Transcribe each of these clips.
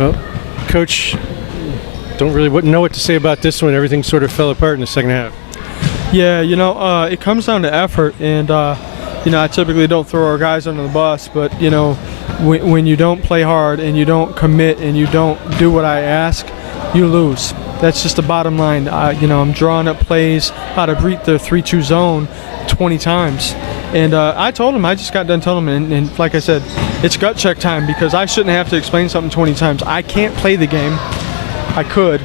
Well, Coach, don't really know what to say about this one. Everything sort of fell apart in the second half. Yeah, it comes down to effort, and I typically don't throw our guys under the bus, but when you don't play hard and you don't commit and you don't do what I ask, you lose. That's just the bottom line. I'm drawing up plays how to beat the 3-2 zone 20 times. And I told him, I just got done telling him, and like I said, it's gut check time because I shouldn't have to explain something 20 times. I can't play the game. I could.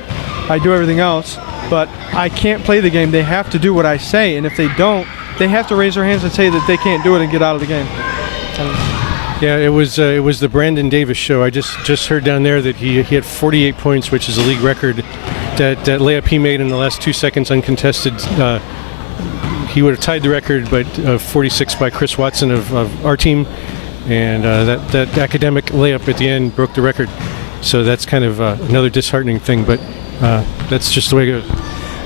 I do everything else, but I can't play the game. They have to do what I say, and if they don't, they have to raise their hands and say that they can't do it and get out of the game. Yeah, it was the Brandon Davis show. I just heard down there that he had 48 points, which is a league record. That layup he made in the last 2 seconds uncontested, he would have tied the record, but 46 by Chris Watson of our team, and that academic layup at the end broke the record. So that's kind of another disheartening thing, but that's just the way it goes.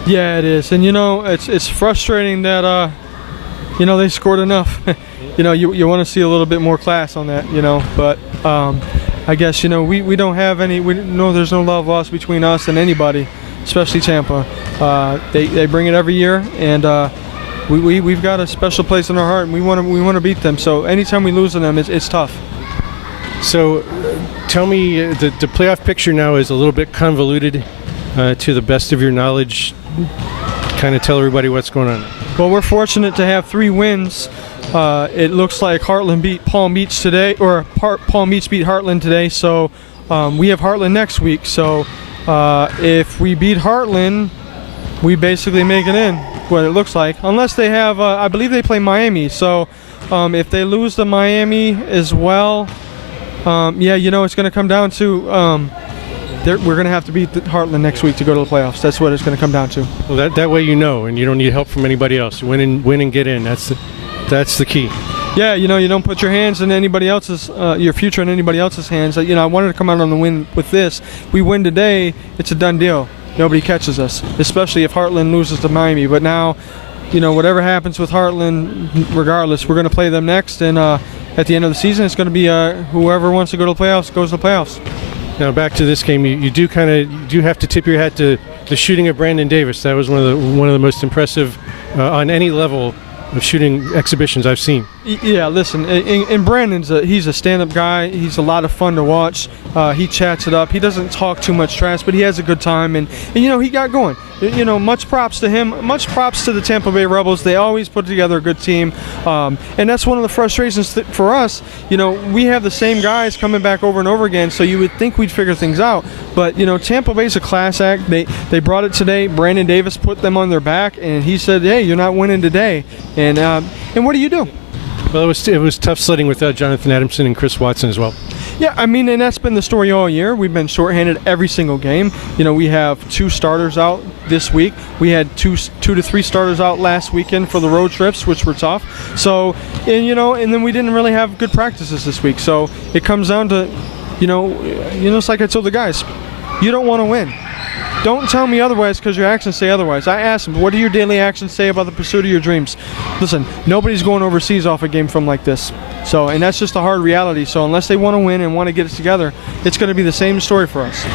Yeah, it is, and it's frustrating that they scored enough. You want to see a little bit more class on that, but I guess we don't have any. There's no love lost between us and anybody, especially Tampa. They bring it every year, and we've got a special place in our heart, and we want to beat them. So anytime we lose to them, it's tough. So tell me, the playoff picture now is a little bit convoluted. To the best of your knowledge, kind of tell everybody what's going on. Well, we're fortunate to have 3 wins. It looks like Heartland beat Palm Beach today, or Palm Beach beat Heartland today. So we have Heartland next week. So if we beat Heartland, we basically make it in. What it looks like, unless they have, I believe they play Miami. So if they lose to Miami as well, it's going to come down to. We're going to have to beat Heartland next week to go to the playoffs. That's what it's going to come down to. Well, that way and you don't need help from anybody else. Win and get in. That's the key. Yeah, you don't put your hands in anybody else's, your future in anybody else's hands. I wanted to come out on the win with this. We win today, it's a done deal. Nobody catches us, especially if Heartland loses to Miami. But now, whatever happens with Heartland, regardless, we're going to play them next. And at the end of the season, it's going to be whoever wants to go to the playoffs goes to the playoffs. Now back to this game, you do have to tip your hat to the shooting of Brandon Davis. That was one of the most impressive on any level of shooting exhibitions I've seen. Yeah, listen, and Brandon's he's a stand-up guy. He's a lot of fun to watch. He chats it up. He doesn't talk too much trash, but he has a good time, and he got going. Much props to him. Much props to the Tampa Bay Rebels. They always put together a good team, and that's one of the frustrations for us. We have the same guys coming back over and over again, so you would think we'd figure things out. But Tampa Bay's a class act. They brought it today. Brandon Davis put them on their back, and he said, "Hey, you're not winning today." And what do you do? Well, it was tough sledding without Jonathan Adamson and Chris Watson as well. Yeah, and that's been the story all year. We've been shorthanded every single game. We have 2 starters out this week. We had 2 to 3 starters out last weekend for the road trips, which were tough. So, and then we didn't really have good practices this week. So it comes down to, it's like I told the guys, you don't want to win. Don't tell me otherwise because your actions say otherwise. I asked them, what do your daily actions say about the pursuit of your dreams? Listen, nobody's going overseas off a game film like this. So, and that's just a hard reality. So unless they want to win and want to get it together, it's going to be the same story for us.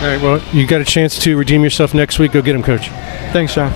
All right, well, you got a chance to redeem yourself next week. Go get them, Coach. Thanks, John.